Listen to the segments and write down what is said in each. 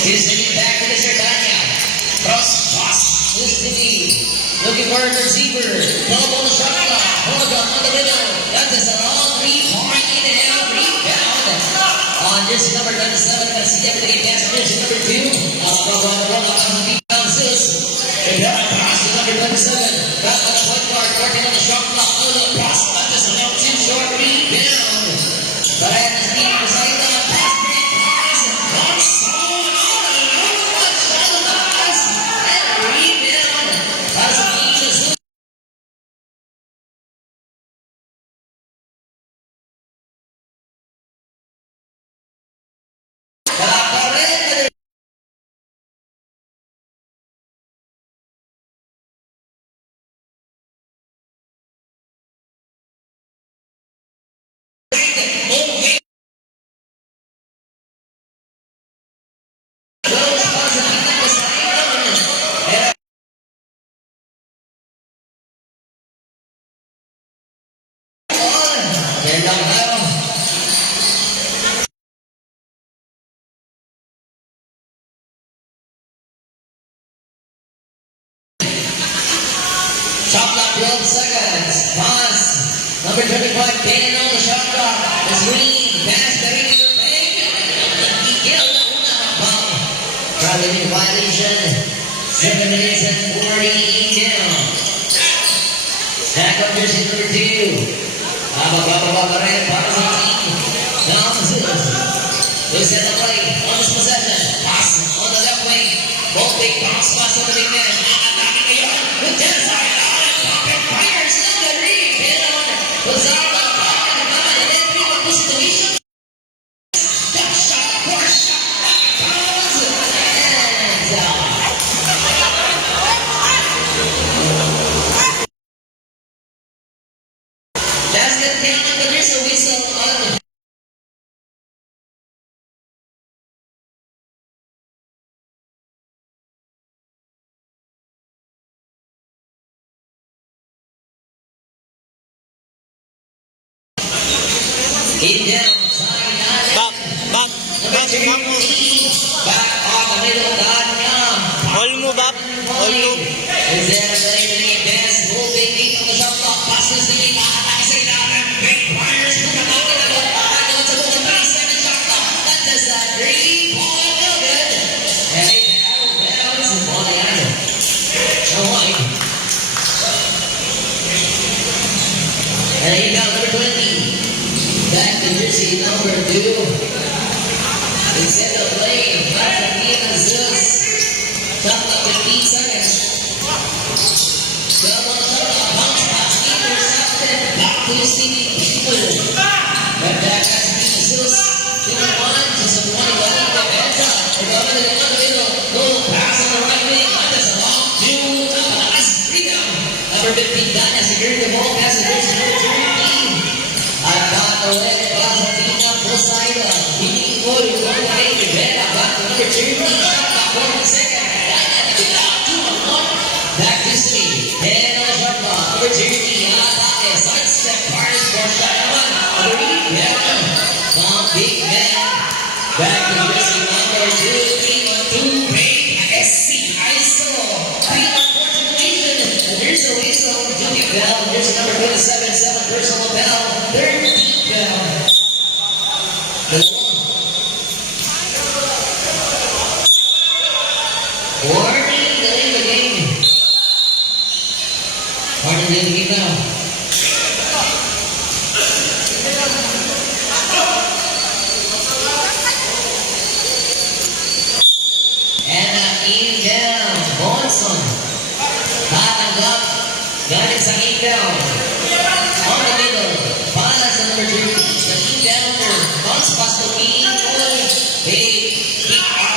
Here's the lead back to the Sardania. Cross pass. Here's the lead. Looking for a receiver. Club on the shot clock. Hologram on the middle. That is a long 3-point in and out rebound. On jersey number 27, kasi niya pinagay pass jersey number 2. Nakapagawa na roll up ang rebound Zeus. Rebound pass to number 27. Got on the point guard. Working on the shot clock. On the pass. That is a long 2 short rebound. But I have the speed for sideline. Pass break. Pass. One song. Shot clock 12 seconds. Pass. Number 25, Ken on the shot clock. The screen. Pass. Very good. Miguel na una ng ball. Probably violation. 7 minutes and 40 down. Stack up jersey number 2. Bababa rin para sa team. Now the Zeus. They set the play. On this possession. Pass on the left wing. Ball big bounce pass on the big man. Attacking ngayon. With 10 seconds. Fires in the rebound. Lazaro power the man and then people to situation. Step shot, course shot, bounce, and that's the thing. There's a whistle on. Back on the middle, All move up. All move. Is there a very best moving on the shot clock? Passes the lead. Attacking natin. Big fires. Kumakakin na doon. Agawan sa buong 37 shot clock. That is a 3-point no good. And it bounce on the end. No one. And rebound number 20. Back to jersey number 2. Instead of playing, back to Ian Zeus. Shot clock 15 seconds. Double bounce pass intercepted. Back to Stevie People. Right back as Ian Zeus. 21 to some 21. Benja. They're going to the middle. Goal pass on the right wing. That is a long 2. Last rebound. Number 15 Danya secured the ball. Pass the jersey number 13. At got the leg. Pass on the team on both sides. Goal, one way to get up. Got the number 13. Shot clock 1 second. Back to Steve. Head on the shot clock. Number 13. Atake. Sidestep. Paris for shot naman. Rebound. From big man. Back to jersey number 2. 3-1-2. Break. SC. ISO. 3-1-4 situation. And there's a whistle. Jimmy Bell. Jersey number 27. 7 personal Bell. 13 Bell. Warning, delay the game. Warning, delay the game now. And inbound, Bonson. Tatanggap, galing sa inbound. On the middle, pass sa number 13. Sa inbounder, bounce pass to King. Big, kick out.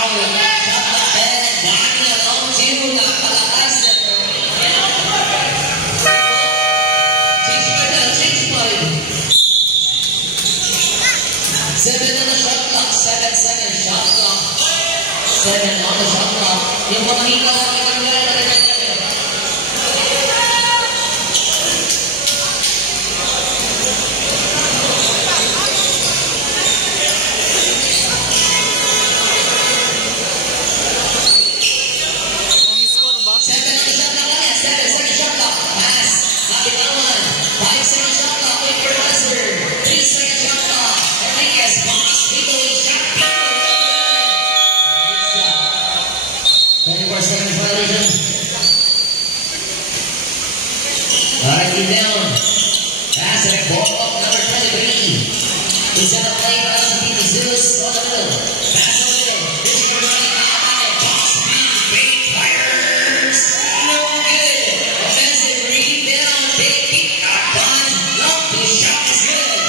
Seven on the shot clock. Yung mga hikaw ang second violation. Alright, keep down. Pass it, ball up, number 23. He's on the play, Team Zeus on the middle. Pass on the middle. Here's your running out, box speed, big fires. No good. Offensive rebound, big kick, Bond. Lumpy shot is good.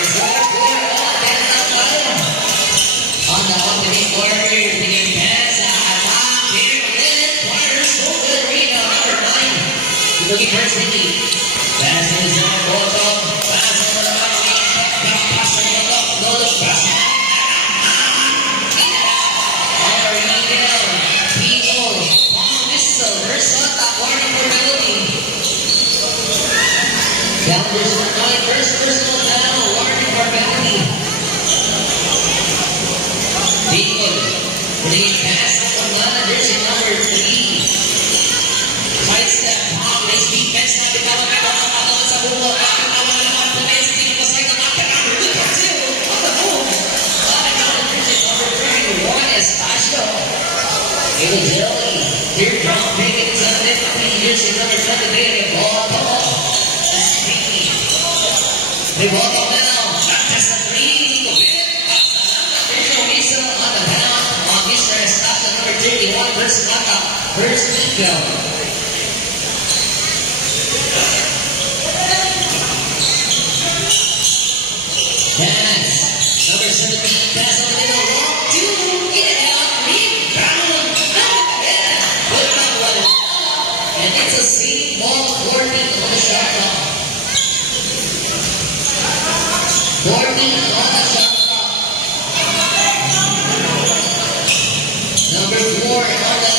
It's right for all that up bottom. On the opening quarter, big pass out. Here again, Fires, so good rebound, number 9. Looking for City. Pass in his own ball top. Pass over the right wing. Pass on the top. No look pass. Over down. P.O. Palm whistle. First shot top corner for Melody. Down there's the 9. First personal foul. Warning for Melody. P.O. Putting it past the line. There's number 3. Sidestep. Palm. Nice defense na bitaw. Teardrop pick it is on it. Using number 23. Ball top. They walk up now. Not just a 3. There's no whistle on the down. On Mr. Stop the number 31. First knockout. First kill. Pass. Number 17. Pass on the middle. Walk 2. In and out. Rebound. And it's a safe ball, 14 on the shot clock. 14 on the shot clock. Number 4 on the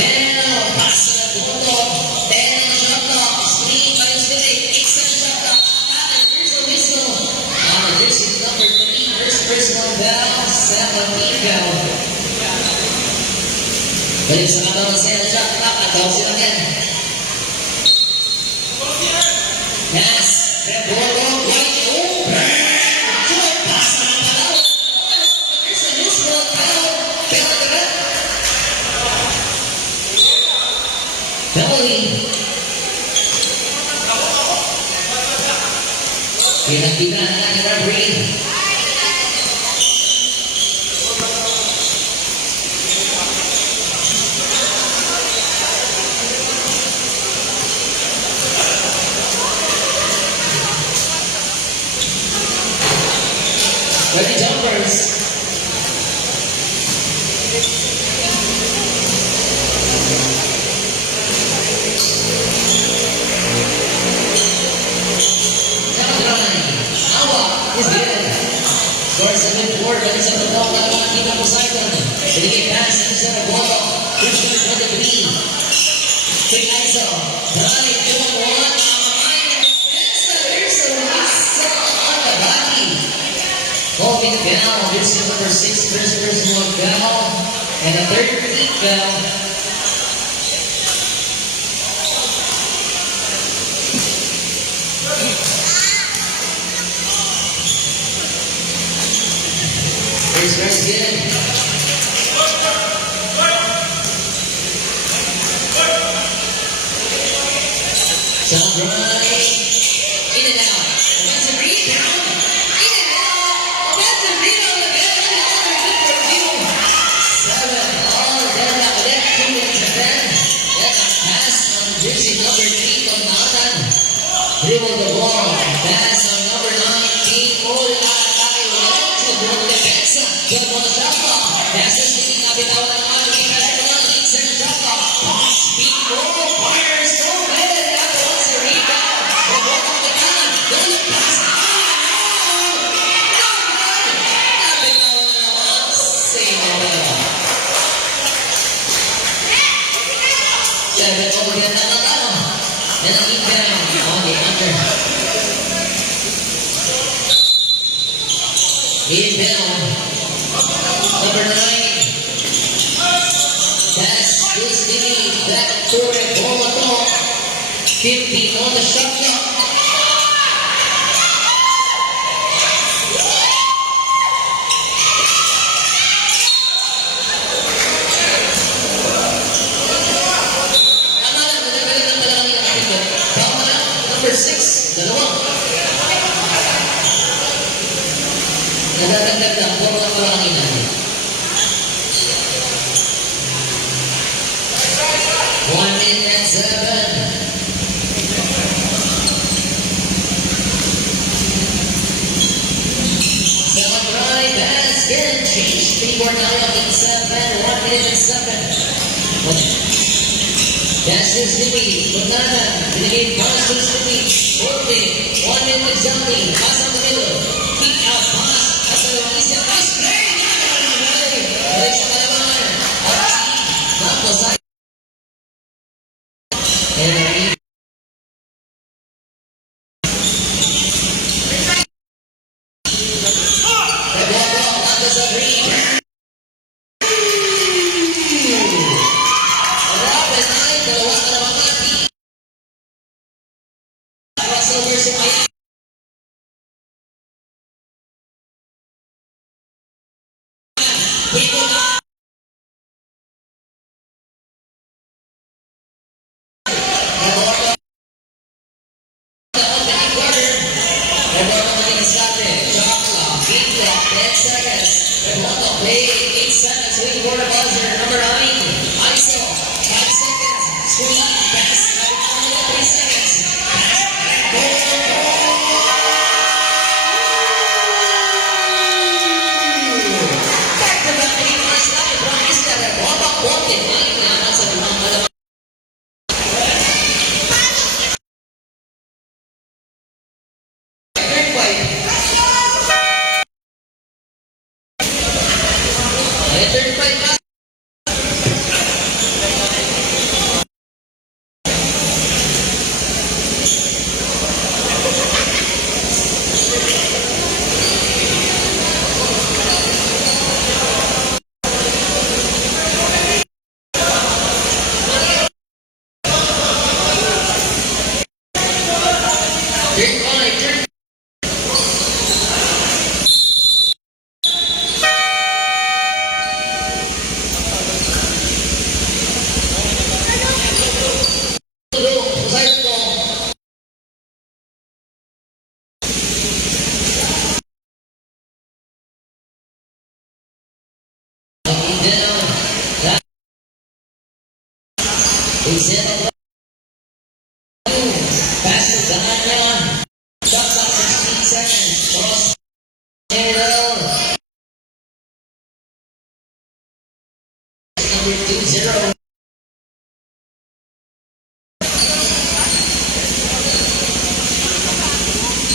bell. Pass na punto. 10 on the shot clock. Screen by Usbek. 8 on the shot clock. And there's a whistle. This is number 3. First personal bell. 17 bell. Balik sa katawan siya na shot clock. At daw sila yan. Yes, that ball went wide open. Good pass on the ball. There's a loose ball. Bell at the back. Penalty. Pinagtigan na ng referee. Ready jumpers. Awa is good. Score 7-4. Ready sa the ball. Talagang kita po Simon. Delicate pass sa the ball. Push for the 3. Quick ISO. Drive. 2-1. Holding bell, this is number 6, first personal bell, and a 13th bell. First verse good. Sound right. In and out. That's a rebound. Jersey number 3 from Matan. Dribble the ball. Pass on number 9. Team Paul Aratay. To dribble the defense. Good on the shot clock. Passes to Kapitawan ng Matan. Leads in the shot clock. Pass. Speed ball. Fires. So good. That was a rebound. The ball on the time. Good pass. Kapitawan na naman. Save on the ball. 7 over the and a lead down on the under. Inbound. Number 9. Pass is the back to the ball at all. 50 on the shot clock. Try basket. Change. 3 more now. 8-7. 1 minute and 7. That's the Snoopy. Banana. Binigay pass to Snoopy. Forte. 1 minute exactly. Pass on the middle. Kick out pass. Pass to the isang pass. Balik sa kalabangan. Tapos ay. And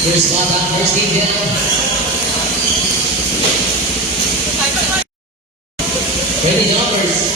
here's spot on first team down. Ready jumpers.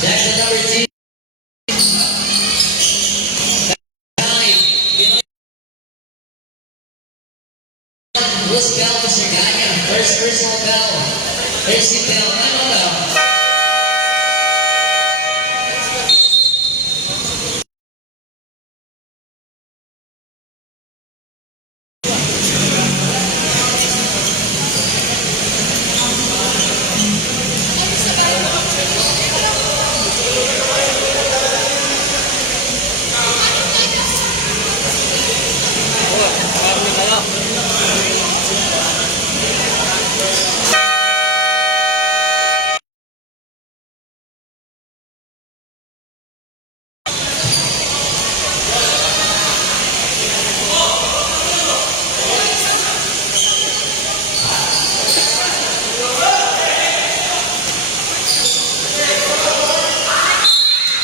That's the number 2. Who's Bell, Mr. Ganya? First personal bell. There's the bell. Ano bell?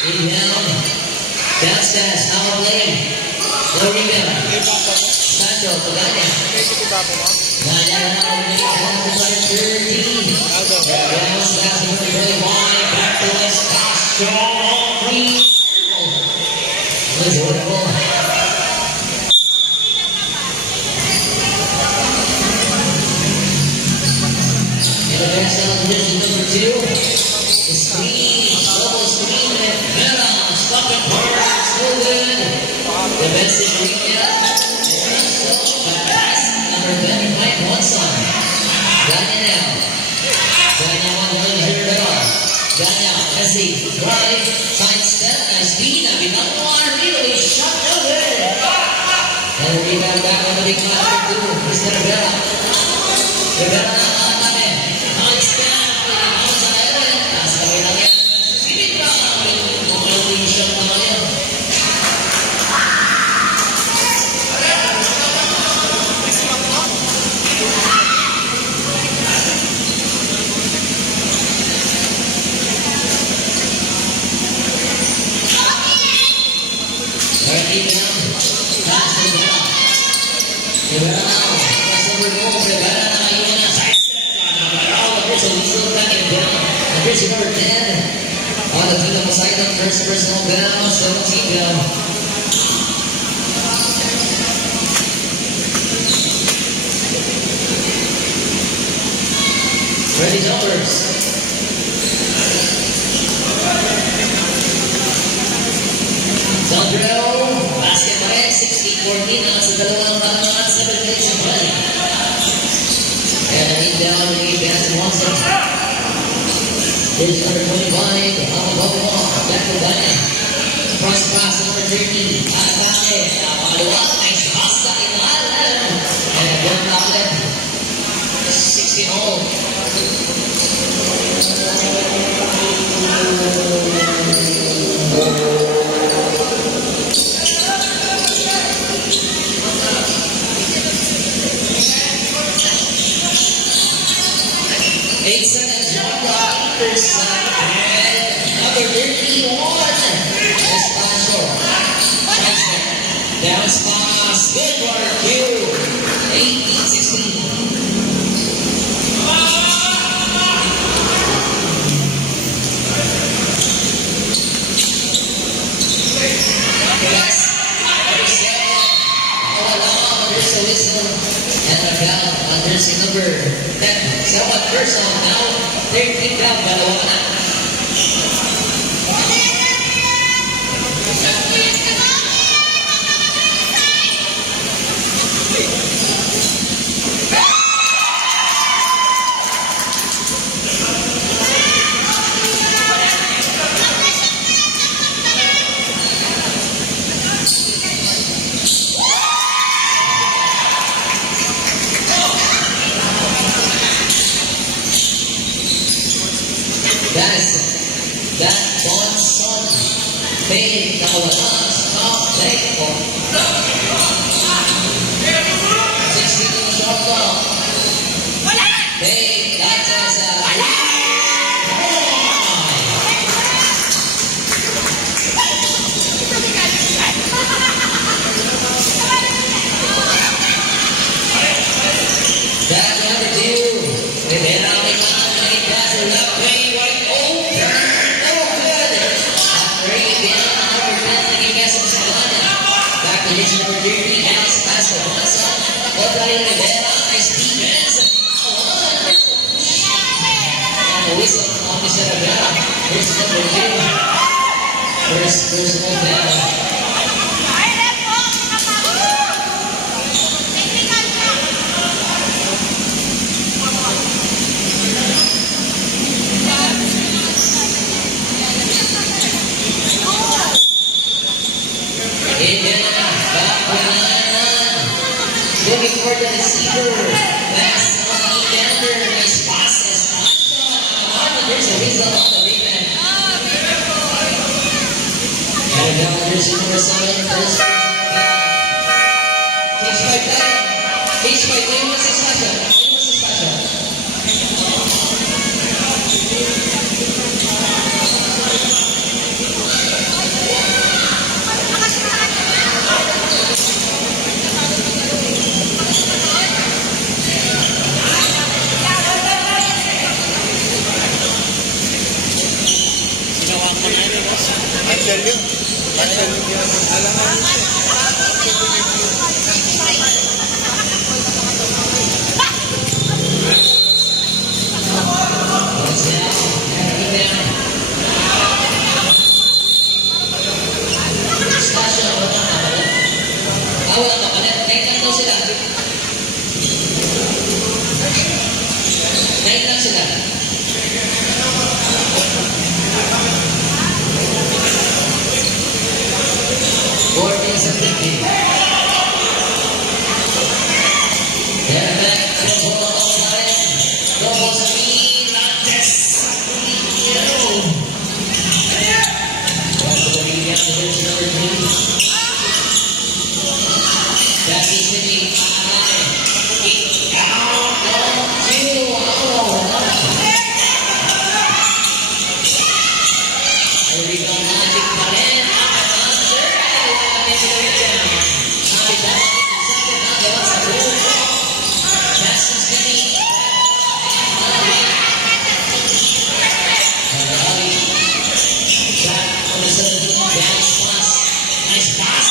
Inbound. Bounce pass. Howard Lane. No rebound. Sancho, Paganya. Ganya na ako na number 30. Ramos last number 21. Back to Estacio. Green. That's wonderful. And the best on division number 2. The screen, double screen, and Vera. Stop and forward, so good. The best in weekend. Number 25, Watson. Ganya now. Ganya one win here Vera. Ganya, Messi, drive, side step, and speed. And become one really shot over. And the rebound back on the big man number 2, Mr. Vera. Rivera na natin. Side step, pwede sa Eren. Nasa kawin lang yan. Sinitra. Mukhang shot naman yan. Jersey number 10 on the field of Poseidon, first personal foul, 17 foul. Ready jumpers. Sandro, basket pa rin, 16-14 na sa dalawang tangan, 7 minutes and 20. And I need down the game basket once again. Here's number 25, Alabama, back to Banya. Cross pass number 30, Alabama, Padawan, nice pass sa ilalim. And again, outlet, 16 all. Number 31, Espacio. Dance pass, good work, you. 18-16. Yes, number 7. There's a whistle. And the bell, there's a number 10. So what first on now? 13 down, dalawa na. That Johnson made the last top play for 16 shot clock. Made that as a that number 2. Rivera may kakanakin ka sa left way, right open. Position number 30, Alex Paso, Otario Rivera, nice defense. And the whistle on Mr. Rivera. Here's number 2. First personal foul. Looking for the receiver. Pass on the defender. Nice passes. There's a whistle on the big man. And now there's number 7. First. Cage by time. Cage by time. What's his fashion? What's his fashion? Nine lang daw sila. Nine lang sila. Fourteen sa 50. Yan, back. Double ball sa rin. Double sa lead. Lantes. Jackie City, nice pass.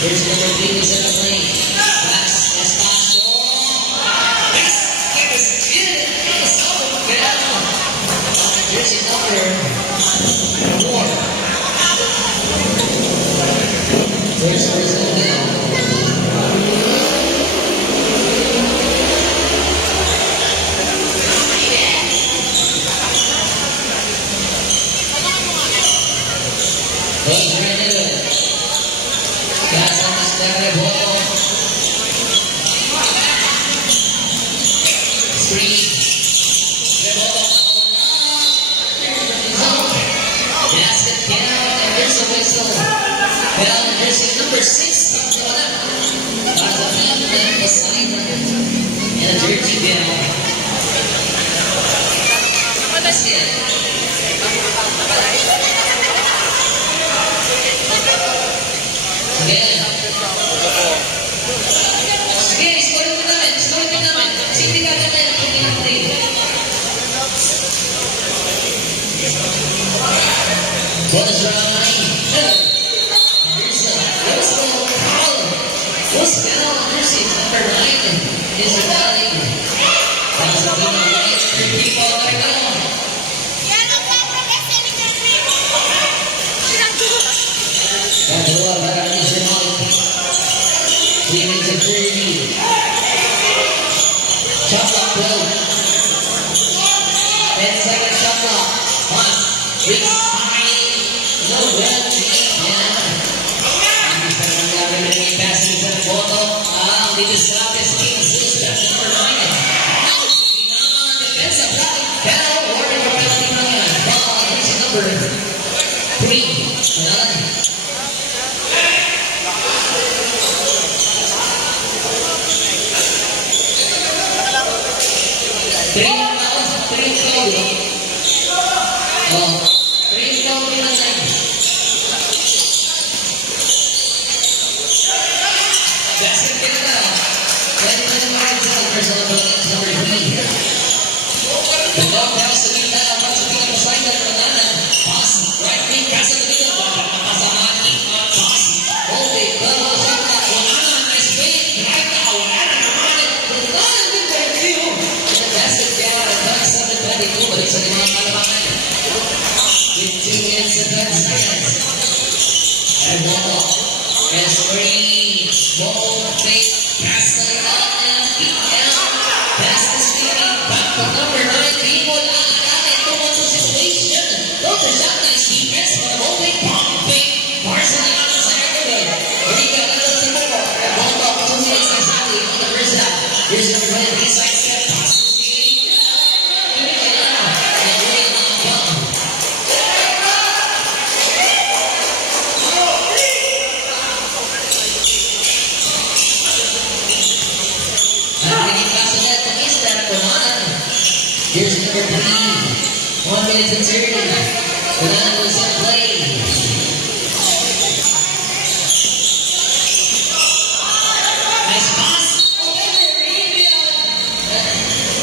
Here's number 3 is in the plane. Pass, Espacio. Yes! It was in. It was so good. Jersey number 4. There's Brazil now. Hey, Brandon. Gas on the step ball. Screen. Basket down, and there's a whistle. Well, there's number 6. Para sa team, Poseidon. And a jersey bell. Basket. Again. Sige, scoring mo namin. Scoring mo namin. Sige, ka namin. Hindi na play. Bonus round 9. Here's the foul. What's foul? Here's number 9. Is Valley. That was a team of 9. 3 people there now. Kedua para nasional. Ini terjadi. Shot clock 12. 10 seconds shot clock. Mas, big sign. No red team. Bisa mengambil dengan passing sa foto. Dito sa team system number 9. Pinaman defensa play. Pero warning for penalty na yan. Ball is number 3. Another. Here's number 3. 1 minute and 30. Ronaldo is in play. Nice pass.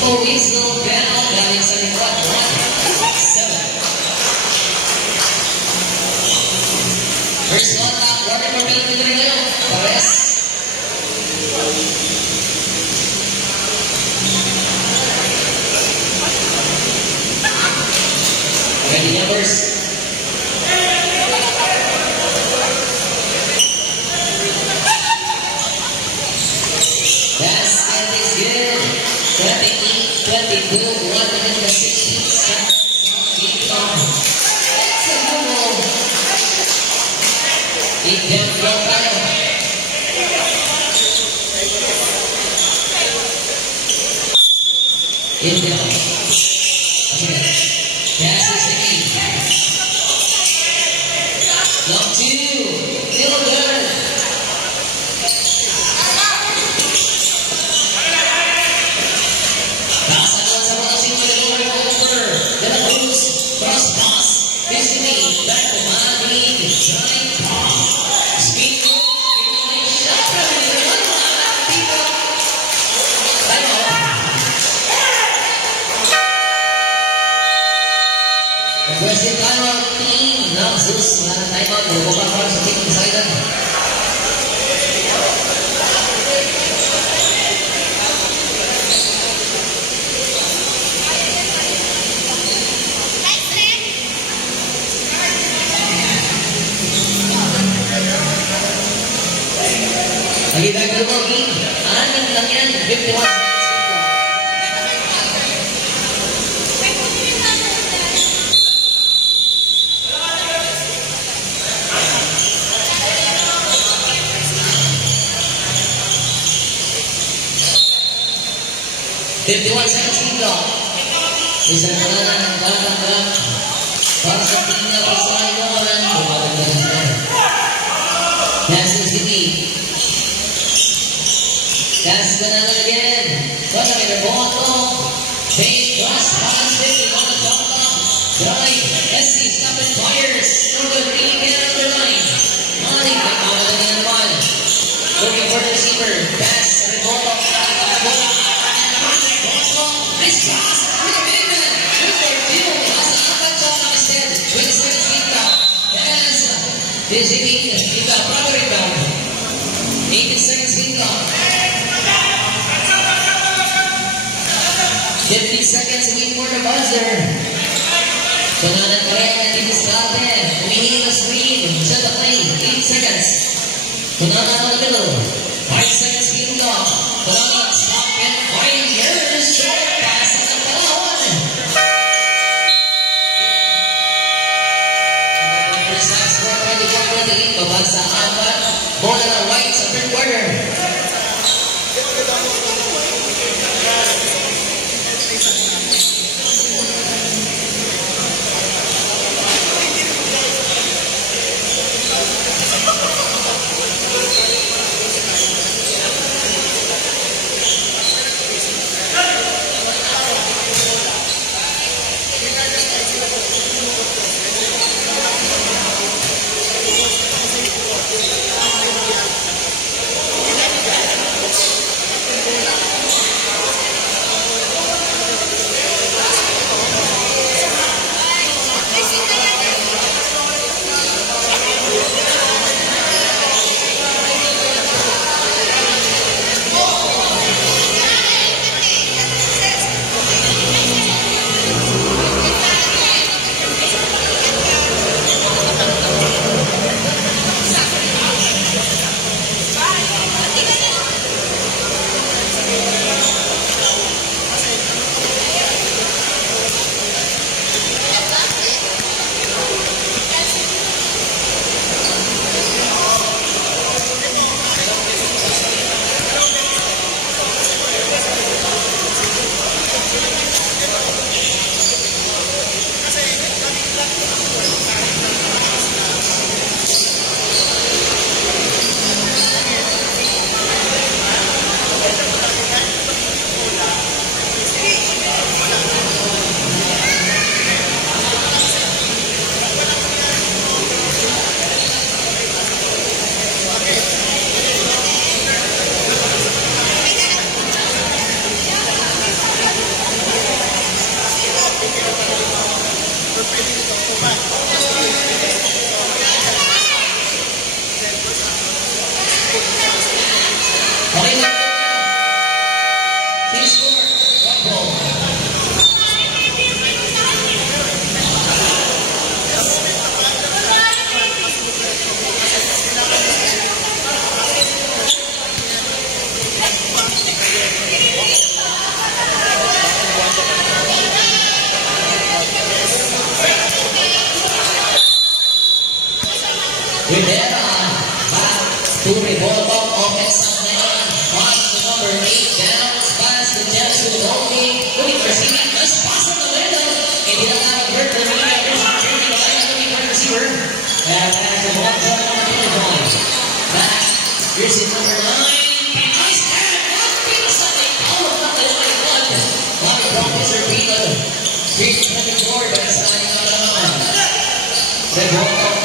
Oh, whistle down. Galing sa likod. 7. First contact. Warning for penalty na rin ngayon. Pares. will run in the 16 seconds of game clock. It's a move. Ikan flow tayo. Intel. Passes the key. Long two. Still good. Pasan naman sa mga single over. De La Cruz. Cross pass. Destiny. Back to Madrid. Giant pass. Speed move. Shot. Time out. Aggressive timeout team Naxos. Wala na timeout. Lupa pa para sa team Poseidon. Lagi back to the ball game. Anim lang yan. 51 seconds. 51 seconds dito. Isa na lang ang batang drop. Para sa team na Poseidon. Bumabag na sila. Passes the key. Pass the another again. But I'm in the bottom. Fake cross pass. Fake on the top. Drive. SC stop and fires. Number 3 man on the line. Mali. Back out of the one. Looking for the receiver. Pass. The bottom. Nice pass. With the big man. Number 2. Nasa apat ko na instead. 20 seconds dito. Pass. Visiting. Dito. Proper rebound. 18 seconds dito. 50 seconds wait for the buzzer. Tunanan pa rin ang diniscarte. Humihingi ng screen. Set the play. 8 seconds. Tunanan on the middle. 5 seconds field goal. Tunanan stop and fires. Short pass sa Palawan. First half score 24-28. Babag sa apat. Bola na right sa third quarter.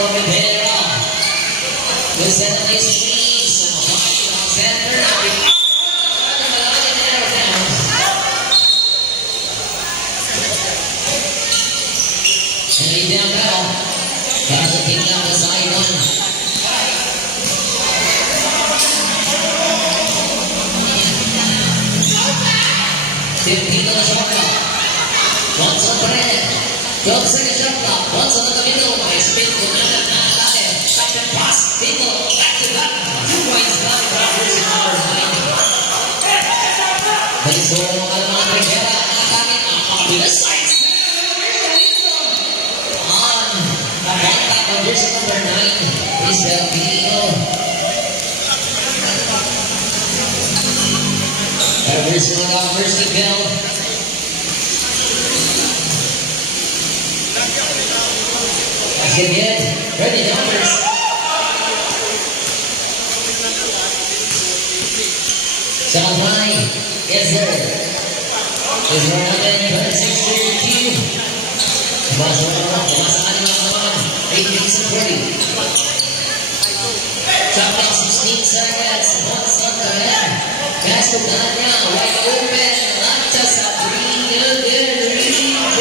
for Rivera. With Senate squeeze. Center. And he's down now. Tries to kick down the sideline. 15 on the shot clock. Once on the head. 12 second shot clock. Once on the middle. They spin to another Nakalate. Stop and pass. Tito. Back to back. 2 points down for first number 9. Balik sa mga mga Rivera. Nakakakit. Ang mabilis side step. On. Nakontak on jersey number 9. Isabel Pinito. There's one first to Bill. That's again. Ready numbers. Sound line is there. Is there another 26-32? Kumasakan ng mga 8 minutes and 40. Shot clock 16 seconds. Once on the head. Pass to Danya, wide open, lancha sa 3, good, rebound.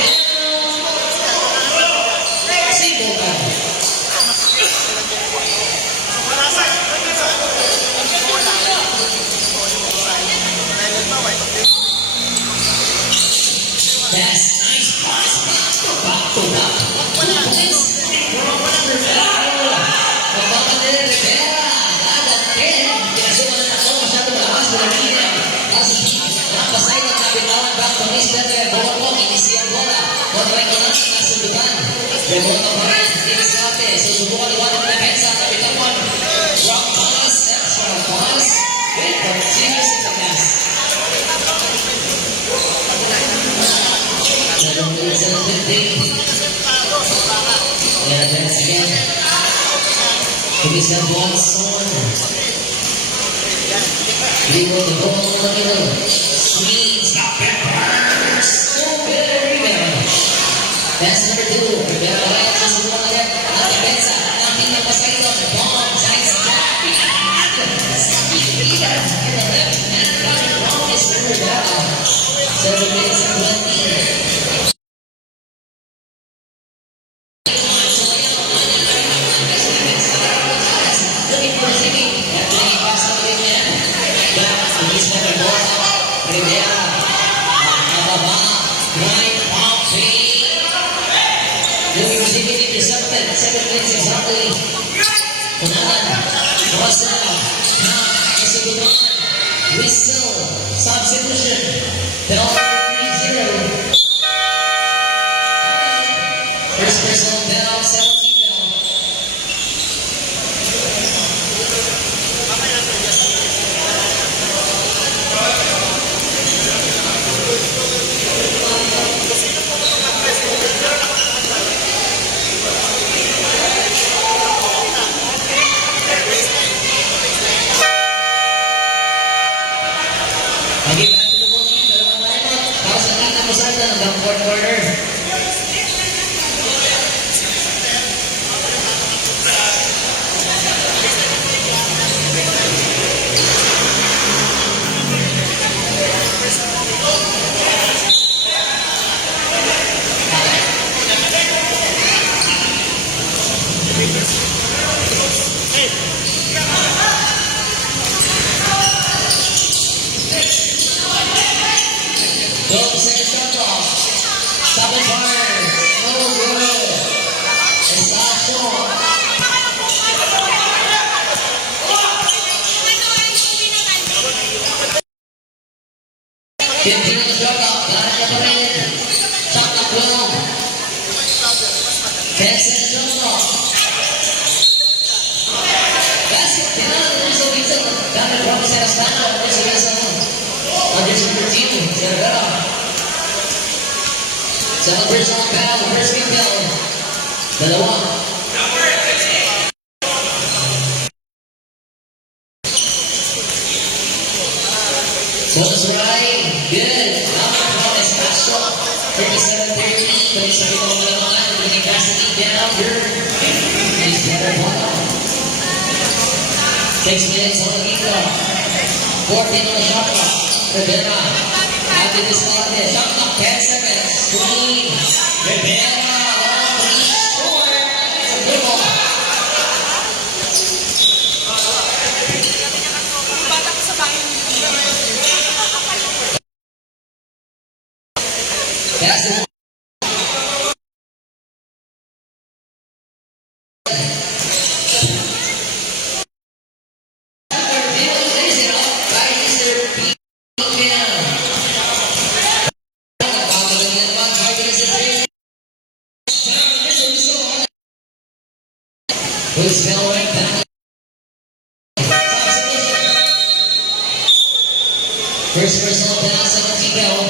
Single foul. Pass, nice pass, back to back. 2 points. Magpapatin, Rivera, dadating. Pinasukan na ako, masyado malakas, malamigin. Napasay ng kapitawan back to Mr. Reboto, inisiyang bola. Kontreko lang ang nasundutan. Reboto pa rin, inisate. Susubukan iwan ng depensa, kapitawan. Drop pass, extra pass. Good, continues in the pass. 7 minutes and 15. And advance again. Tumisan Watson. Dribble the ball in the middle. Swing, stop and burst. So good, rebound. That's number 2. Rivera right, susubukan ulit. Ang depensa, natin na pasayton. Bomb, side step. Speed, in the left hand, coming wrong is Rivera. 7 minutes and 20. Looking for the city. That's the pass out of the man. He's never more. Rivera. Ababa. Right. Pompey. Looking for the city. Intercepted. 7 minutes exactly. Kunahan. Russell. Isubukan. Whistle. Substitution. Penalty 3-0. First personal penalty. 17 now. Again, back to the ball team. Dalawang timeout. Para sa team na Musada hanggang 4th quarter. Second shot clock. Stop and fire. No good. It's not short. 15 on the shot clock. Lahat niya pa rin. Shot clock 12. 10 second shot clock. Basket. Pinala. There's a reason. Dami from Serastano. There's a reason. There's a routine. Serra. Celebration on Pal. First big bell. Dalawa. Bonus right. Good. Number from Espacio. 37-13. Tuloy sa pitong mga naman. Tuloy ng capacity. Get out here. 6 minutes on the dito. 14 on the shot clock. Rivera. After this part, shot clock 10 seconds. Screen. Rivera. Long three. Score. It's a good ball. That's it. Who's going down? First personal penalty sa Mexico.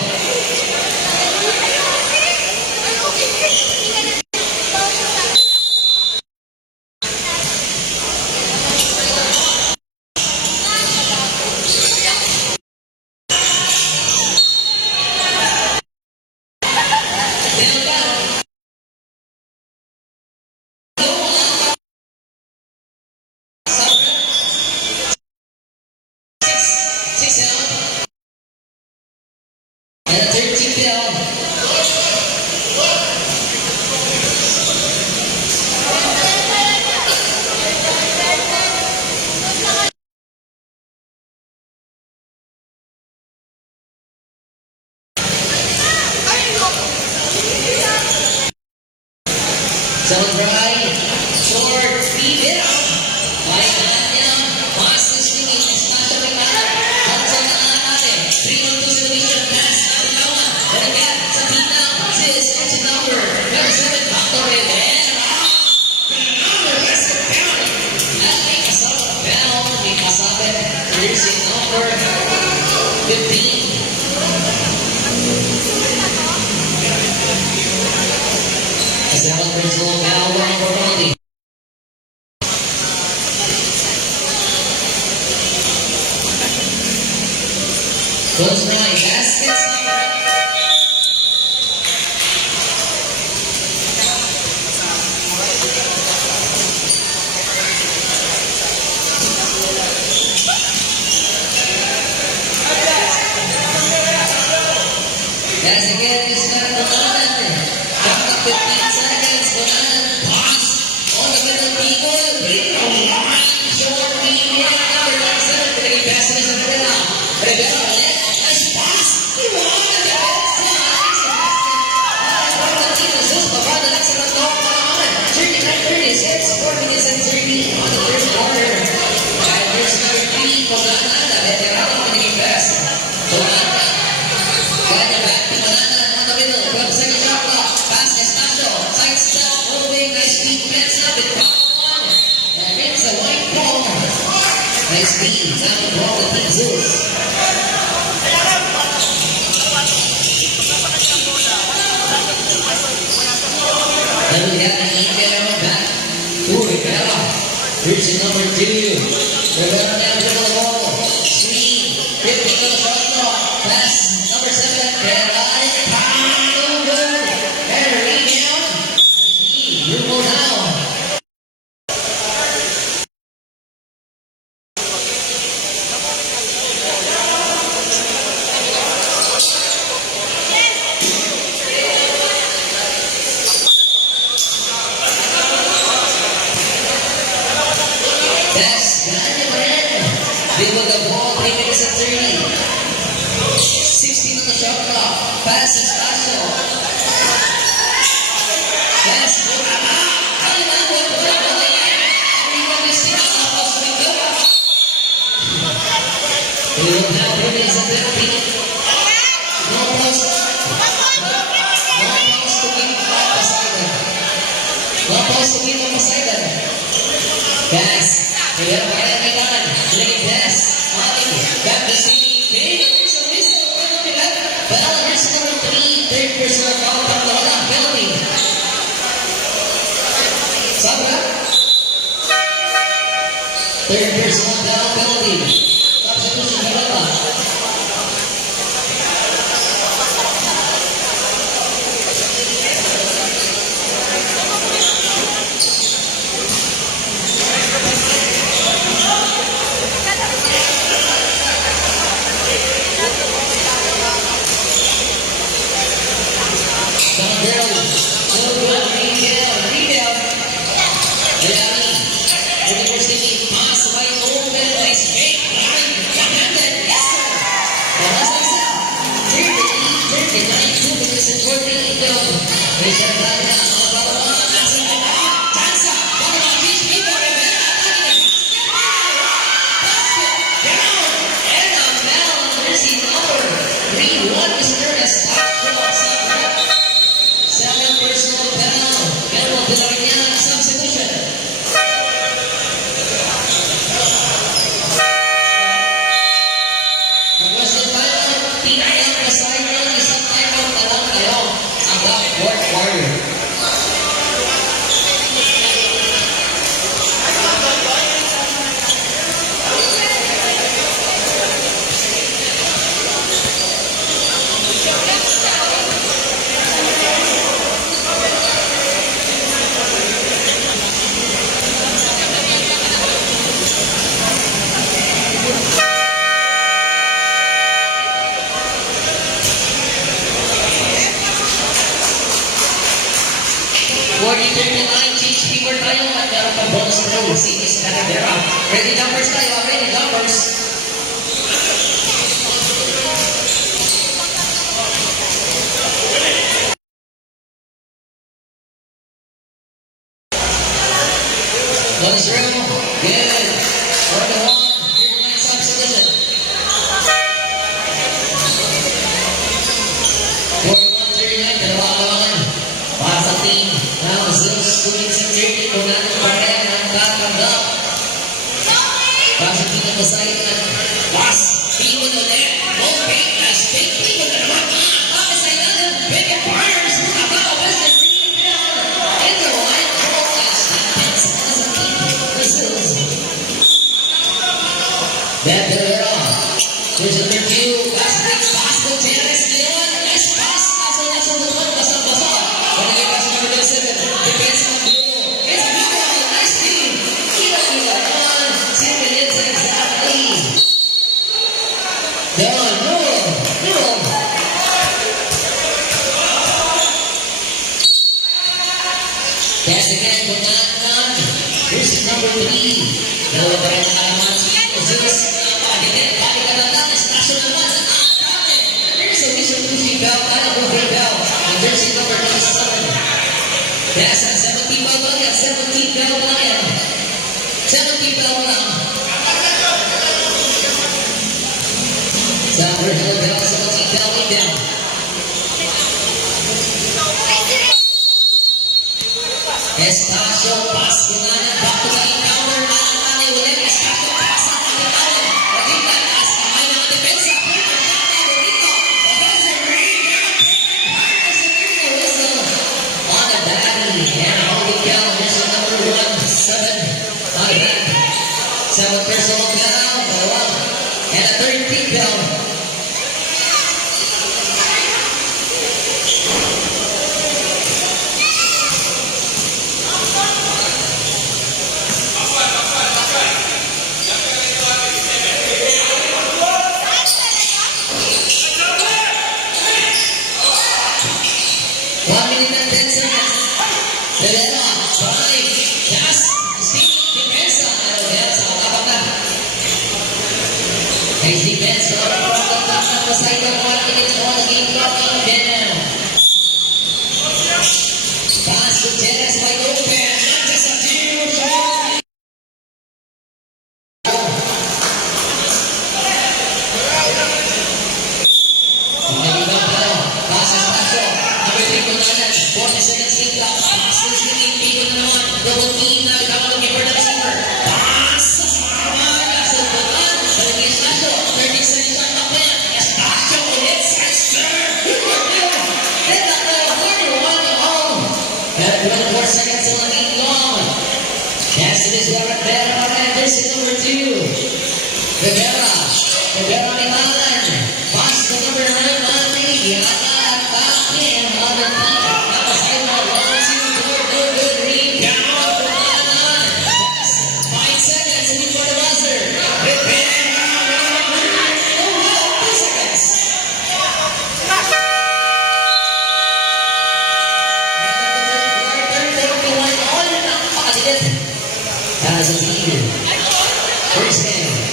And a 13 down. Someone right, short, feed it out. Baik tangannya, masih swinging, Estacio Rivera. Langsung tangan natin. 3-1-2 situation, pass, natin kawan. And again, sa tina, this is number 7, Paco Rivera. Another basket count. At may kasabot down, may kasabot. Here's in number 15. As that one brings a little foul line for Ronnie. Close 9 baskets. As again, this time Bonanan. Down to 15 seconds. Bonanan pass on the middle people. Bring the line. Short medium. Number 7. Pinaging pass na sa Rivera. Rivera ulit. Nice pass. Iwan na defense. Sus, baba na lang sa tatlong naman. 39-36. 4 minutes and 30 on the third quarter. Kyle versus number 3. Bonanan. The veterano pinaging pass. Bonanan. Kaya back to Bonanan on the middle. 12 seconds shot clock. Pass Estacio. Side step. Moving. Nice speed. Pants up. It popped one. And it's a white ball. Nice speed. Now the ball to Team Zeus. Then we have the Rivera back to Rivera. Here's the number 2. Rivera down to the ball. Speed. 50 on the shot clock. Pass. Number 7. Rivera. Over. And a rebound. Dribble down. That's Daniel Ren. Dribble the ball. 3 minutes and 30. 16 on the shot clock. Pass Estacio. Pass Bonanan. Kailangan mo ito na ba? Everyone is still on the post. We go. We will have 3 minutes and 30. No post. No post to keep on Poseidon. No post to keep on Poseidon. Pass. We have Brian Megan. Looking pass. Mali. Back to City. There's a whistle. Well, here's number 3. Third personal foul. Tatlo na penalty. Sabra. Third personal foul penalty. Substitution Hirata. Christian Plata, number 1, nasa baba, Chansa, baka Fish Viva Rivera, atake basket, down, and a foul on jersey number 3, 1 Mr. Estacio, second personal foul, Melo Villarreal, substitution. Pag-western final, tinayang kasay ng isang timeout na lang kayo hanggang fourth quarter. Change paper tayo at meron pang bonus roll. Sinis Canavera. Ready jumpers tayo. Ready jumpers. Bonus roll. Good. 41. 39 substitution. 41-39. Dalawa-dalawan. Para sa team ng Zeus Student Security kung natin pa rin ang tatanggap. Para sa team ng Poseidon. Last. Tingin ulit. Okay. Last. Tingin na naman. Para sa ilalim. Bigger Fires. Mga baka Western Green down. In the line. Roll as defense. Para sa team ng Zeus. That Pereira. Here's a review. Last week. Pass to Terres Leon. Nice pass. Nasa lupad. Basa-basa. Defense of Bruno. It's Bruno. Nice team. Ila naman. 7 minutes exactly. Down. No. Pass again. Bunatan. Here's number 3. Dalawa pa rin nakalaman si Zeus. Pagigit. Balik ka na lang. Estasyon naman. Here's a Mission Lucy Bell. Kala ko Bell. And there's number 27. Yes, 17 ball lang yan. 17 ball lang yan. 17 ball lang. Sa Virgil Bell, 17 ball lang down. Estacio, pass. Kunanan, back to the encounter. Nalatani ulit. Estacio, pass. Nalatani. Magiging taas. Kamay ng depensa. Rodrigo. Professor Green. On the battery, and holding down, there's a number 7. Not bad. 7 personal down, and a 13 down. Rivera, drive, pass, stick, depensa. Pero Rivera sa kapag na. Nice defense. Pero ang top ng Poseidon. Walang minutes on the game clock. Down. Pass to Terres, wide open. Nandiyan sa huge shot. Pass Estacio. Number 3 Kunanan. 40 seconds lead clock. Pass to Swinging. Pico na naman. Double team na. Ikaw ang looking for the receiver. Pass sa Sarman. Nasa Bulan. Balik ni Estacio. 30 seconds on the plan. Estacio ulit. Sister. Hit that ball. 41 to home. At 24 seconds on the lead long. Pass to this Warren Vera. This is number 2. Rivera ni Malan. Pass to number 9. Manny. Attack on the team. Napasay mo. 1, 2, 4. Good rebound. Malan. Pass. 5 seconds. Wait for the buzzer. Rivera. 2 seconds. Third 41. All na pakaliit. As a leader. First hand.